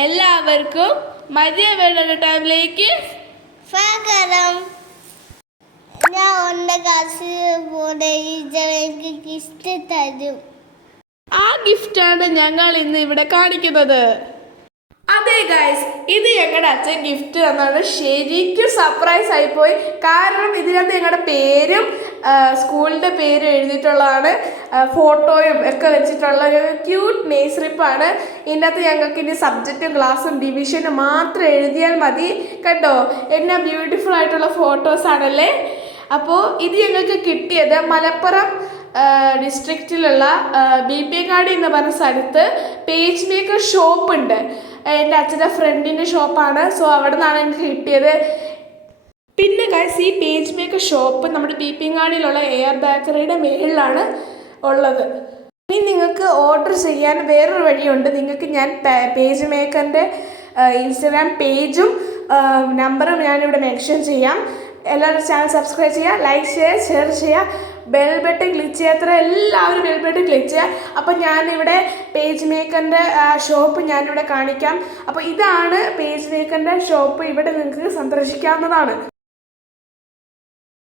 എല്ലാവർക്കും Maria world ടൈമിലേക്ക് സ്വാഗതം. ഞാൻ ഒന്ന ക്ലാസ്സിൽ പോലെ എനിക്ക് ഗിഫ്റ്റ് തരും. ആ ഗിഫ്റ്റാണ് ഞങ്ങൾ ഇന്ന് ഇവിടെ കാണിക്കുന്നത്. അതെ ഗൈസ്, ഇത് ഞങ്ങളുടെ അച്ഛൻ ഗിഫ്റ്റ് തന്നാണ്. ശരിക്കും സർപ്രൈസ് ആയിപ്പോയി. കാരണം ഇതിനകത്ത് ഞങ്ങളുടെ പേരും സ്കൂളിൻ്റെ പേരും എഴുതിയിട്ടുള്ളതാണ്. ഫോട്ടോയും ഒക്കെ വെച്ചിട്ടുള്ള ഒരു ക്യൂട്ട് നെയ്സ്ലിപ്പാണ്. ഇതിനകത്ത് ഞങ്ങൾക്ക് ഇനി സബ്ജക്റ്റും ക്ലാസ്സും ഡിവിഷനും മാത്രം എഴുതിയാൽ മതി. കണ്ടോ, എന്നാ ബ്യൂട്ടിഫുൾ ആയിട്ടുള്ള ഫോട്ടോസാണല്ലേ. അപ്പോൾ ഇത് ഞങ്ങൾക്ക് കിട്ടിയത് മലപ്പുറം ഡിസ്ട്രിക്റ്റിലുള്ള ബീപ്പിയങ്ങാടി എന്ന് പറഞ്ഞ സ്ഥലത്ത് പേജ് മേക്കർ ഷോപ്പ് ഉണ്ട്. എൻ്റെ അച്ഛൻ്റെ ഫ്രണ്ടിൻ്റെ ഷോപ്പാണ്. സോ അവിടെ നിന്നാണ് എനിക്ക് കിട്ടിയത്. പിന്നെ ഗൈസ്, ഈ പേജ് മേക്കർ ഷോപ്പ് നമ്മുടെ ബീപ്പിയങ്ങാടിയിലുള്ള എയർ ബേക്കറിയുടെ മേളിലാണ് ഉള്ളത്. ഇനി നിങ്ങൾക്ക് ഓർഡർ ചെയ്യാൻ വേറൊരു വഴിയുണ്ട്. നിങ്ങൾക്ക് ഞാൻ പേജ് മേക്കറിൻ്റെ ഇൻസ്റ്റഗ്രാം പേജും നമ്പറും ഞാനിവിടെ മെൻഷൻ ചെയ്യാം. എല്ലാവരും ചാനൽ സബ്സ്ക്രൈബ് ചെയ്യുക, ലൈക്ക് ചെയ്യുക, ഷെയർ ചെയ്യുക, ബെൽ ബട്ടൺ ക്ലിക്ക് ചെയ്യുക. എല്ലാവരും ബെൽ ബട്ടൺ ക്ലിക്ക് ചെയ്യുക. അപ്പോൾ ഞാനിവിടെ പേജ് മേക്കറിൻ്റെ ഷോപ്പ് ഞാനിവിടെ കാണിക്കാം. അപ്പോൾ ഇതാണ് പേജ് മേക്കറിൻ്റെ ഷോപ്പ്. ഇവിടെ നിങ്ങൾക്ക് സന്ദർശിക്കാവുന്നതാണ്.